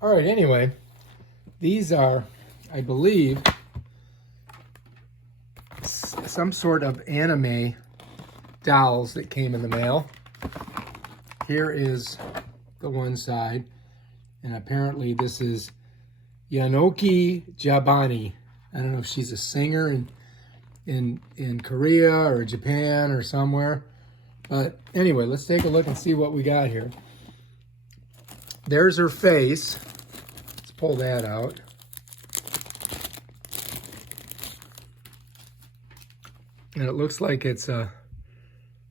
All right, anyway, these are, I believe, some sort of anime dolls that came in the mail. Here is the one side, and apparently this is Jabami. I don't know if she's a singer in Korea or Japan or somewhere. But anyway, let's take a look and see what we got here. There's her face. Let's pull that out. And it looks like it's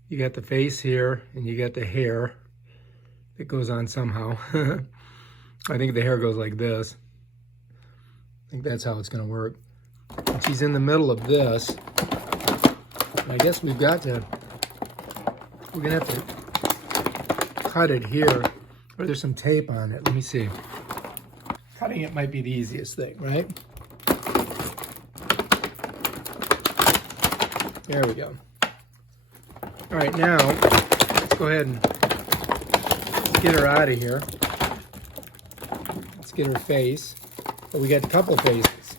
you got the face here and you got the hair that goes on somehow. I think the hair goes like this. I think that's how it's going to work. And she's in the middle of this. And I guess we're going to have to cut it here, or there's some tape on it. Let me see. Cutting it might be the easiest thing, right? There we go. All right, now let's go ahead and get her out of here. Let's get her face. But we got a couple faces.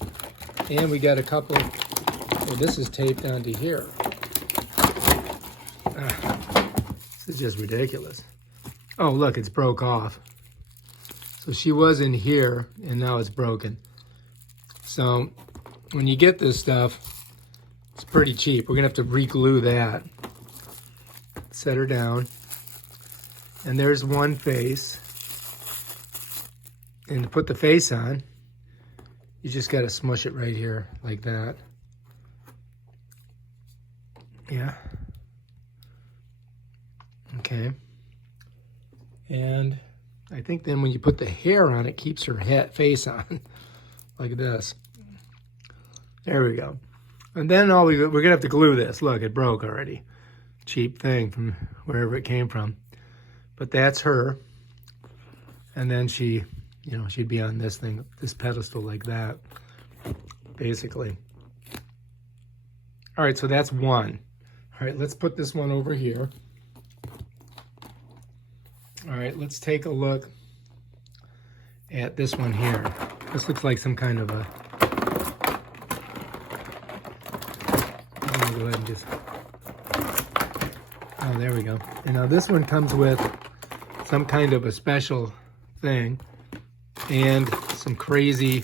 And we got a couple, well, this is taped onto here. This is just ridiculous. Oh, look, it's broke off. So she was in here, and now it's broken. So when you get this stuff, it's pretty cheap. We're gonna have to re-glue that. Set her down. And there's one face. And to put the face on, you just gotta smush it right here, like that. Yeah. Okay. And I think then when you put the hair on, it keeps her face on, like this. There we go. And then we're gonna have to glue this. Look, it broke already. Cheap thing from wherever it came from. But that's her. And then she, you know, she'd be on this thing, this pedestal like that, basically. All right, so that's one. All right, let's put this one over here. All right, let's take a look at this one here. This looks like some kind of a, I'm gonna go ahead and just, oh, there we go. And now this one comes with some kind of a special thing and some crazy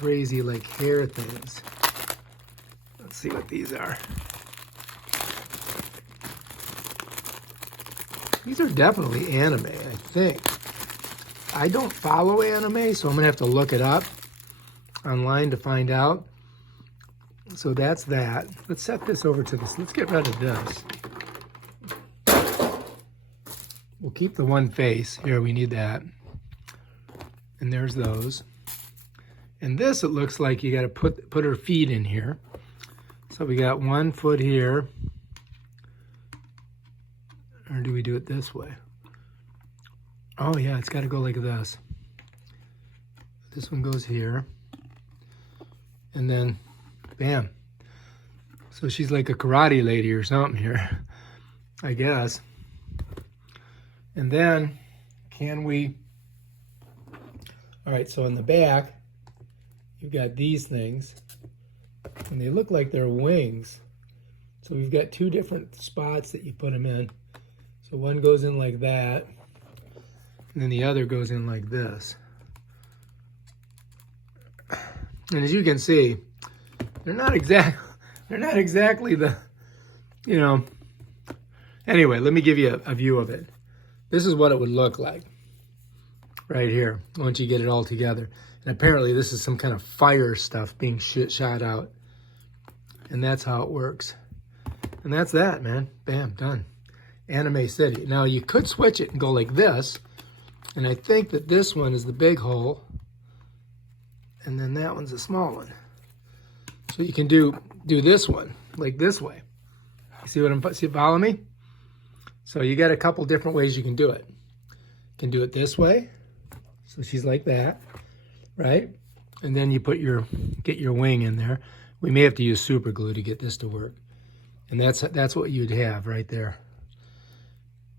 like hair things. Let's see what these are. These are definitely anime, I think. I don't follow anime, so I'm gonna have to look it up online to find out. So that's that. Let's set this over to this. Let's get rid of this. We'll keep the one face. Here, we need that. And there's those. And this, it looks like you gotta put her feet in here. So we got 1 foot here. Or do we do it this way? Oh yeah, it's gotta go like this. This one goes here. And then, bam. So she's like a karate lady or something here, I guess. And then, can we, all right, so in the back, you've got these things, and they look like they're wings. So we've got 2 different spots that you put them in. So one goes in like that, and then the other goes in like this. And as you can see, they're not exactly the, you know. Anyway, let me give you a view of it. This is what it would look like right here once you get it all together. And apparently this is some kind of fire stuff being shot out. And that's how it works. And that's that, man. Bam, done. Anime City. Now you could switch it and go like this. And I think that this one is the big hole. And then that one's the small one. So you can do this one, like this way. You see what I'm, follow me? So you got a couple different ways you can do it. You can do it this way. So she's like that, right? And then you get your wing in there. We may have to use super glue to get this to work. And that's what you'd have right there.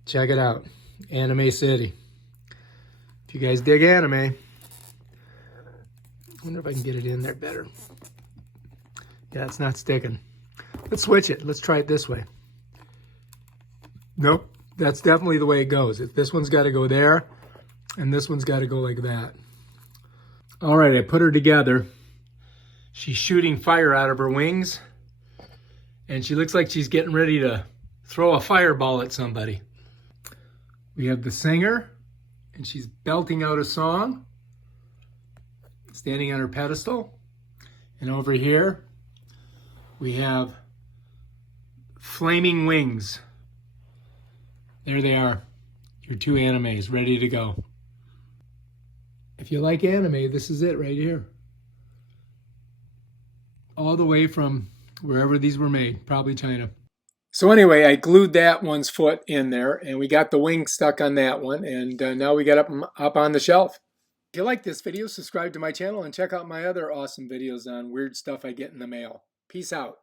Check it out, Anime City. you guys dig anime. I wonder if I can get it in there better. Yeah, it's not sticking. Let's switch it. Let's try it this way. Nope, that's definitely the way it goes. This one's got to go there, and this one's got to go like that. All right, I put her together. She's shooting fire out of her wings, and she looks like she's getting ready to throw a fireball at somebody. We have the singer, and she's belting out a song, standing on her pedestal. And over here, we have flaming wings. There they are, your two animes ready to go. If you like anime, this is it right here. All the way from wherever these were made, probably China. So anyway, I glued that one's foot in there, and we got the wing stuck on that one, and now we got up on the shelf. If you like this video, subscribe to my channel and check out my other awesome videos on weird stuff I get in the mail. Peace out.